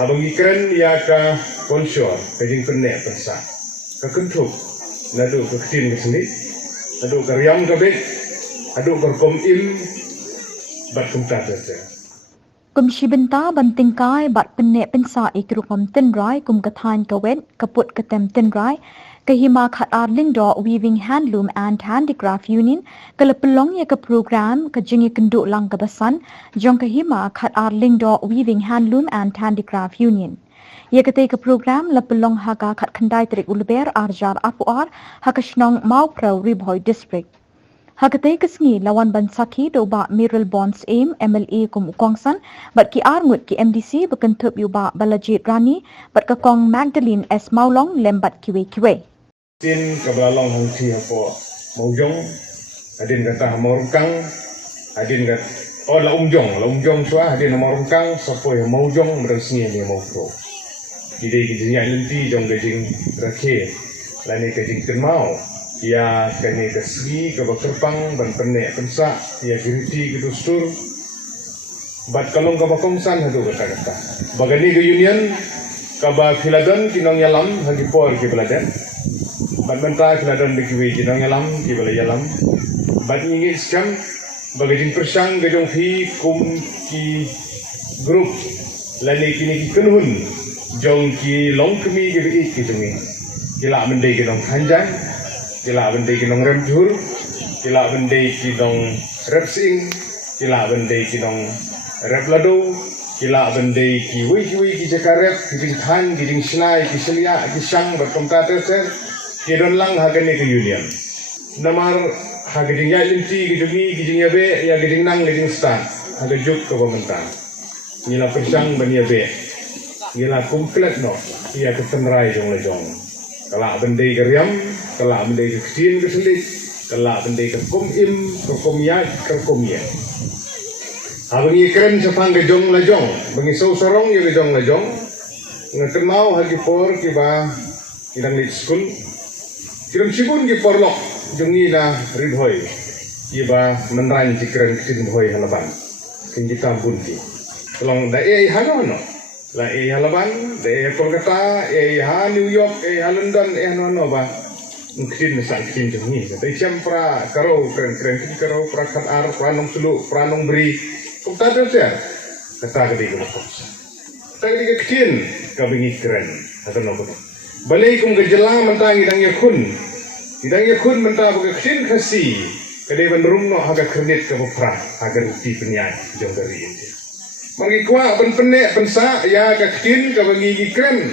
Habang ikren ya ka konsyol, kajing penek pensa. Kekentuk, nadu keketin kesini, nadu karyam kabek, adu kerkom im, bat kumta saja. Kumshi benta banting kai bat penek pensa ikrukom tenrai kum kathan kawet kaput ketem tenrai kahima khat arling do weaving handloom and handicraft union kalapelong ya ke program kajing kenduk lang kebasan jong kahima khat arling do weaving handloom and handicraft union. Ia kata ke program lapelong haga khat khandai trik ulber arjar apuar hakashnong mau pro ribhoi district. Hakatai kesngi lawan bansaki doba Mirrol Bonds Aim MLA kum ukongsan bat ki arngut ki MDC bekentup yuba balajit rani bat kakong Magdalene S Maulong lembat kiwe. Tin kabalong hangti hapo maujong, adin kata maurungkang, adin kat la umjong sua adin maurungkang sapo yang maujong merasnya ni maupro. Jadi yang lenti jong gajing rakhe, lani gajing kenmau. Ya kani kesgi ke bakerpang ban penek pensa ya giriti ke dustur bat kalong ke bakongsan hadu kata bagani ke union ke ba filadon kinong yalam hagi por ke beladan bat benta filadon de kiwe kinong yalam ke bela yalam bat ingin skam bagajin persang gajong fi kum ki grup lani kini ki kenhun jong ki long kemi ke bi ki tungi kila mendai ke dong hanjang kila bendai kinong remjur, kila bendai kinong repsing, kila bendai kinong replado, kila bendai ki wui ki jakarep, ki jinghan, ki jingsnai, ki selia, ki sang berkomtater ser, ki don lang hagan ke union. Namar hagan jingya linti, ki jungi, ki jingya be, ya ki jingnang, ki jingstan, hagan juk ke pementang. Nila persang bania be, nila komplet no, ia ketenrai jong lejong. Kelak bendai keriam, kelak bendai kecil keselit, kelak bendai kerkom im, kerkom yat, kerkom yat. Abang ikren sepang kejong lajong, bangi sorong ya kejong lajong. Ngaken mau hagi por kiba kidang lit school. Kiram sibun ki porlok, jongi na ridhoi. Kiba menran cikren kecil hoi halaban. Kinjita bunti. Tolong dae hano. La halaban, Kolkata, New York, London, no ba. Mungkin sa kin jongi. Dai siampra karo keren karo prakat ar pranong sulu, pranong beri. Kota tersia. Kata gede ko. Tadi ke kin kabingi keren. Atau no ko. Balai kum gejela mentang idang yakun. Idang yakun mentang ke kin kasi. Kadai bandrum no haga kredit ke pra, agar ti penyai jong dari. Mangi kuah penek pensa ya kakin kabangi keren